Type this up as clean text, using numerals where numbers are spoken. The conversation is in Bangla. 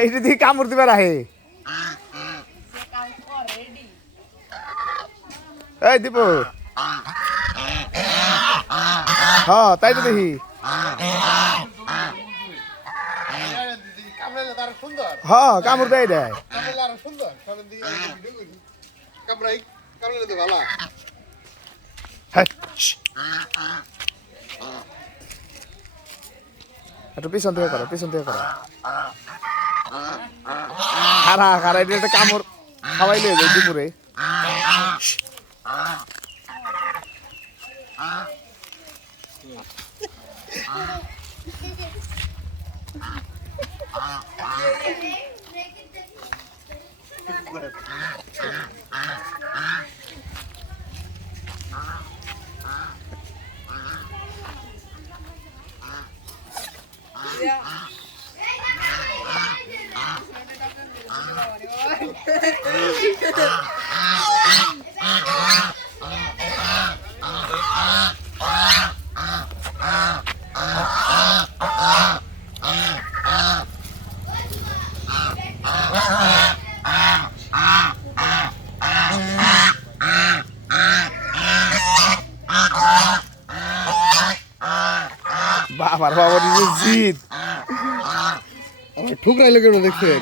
এইটা দিয়ে কামড় দিবার আহে এই দিব হ্যাঁ তাই তো দেখি হ্যাঁ কামড় দেয় দেয় একটু পিছন থেকে করো পিছন থেকে করো খারা খারা এটা একটা কামড় খাওয়াইলে দুপুরে বাবার বাবার জিদ ঠুকরাইলে কেন দেখছেন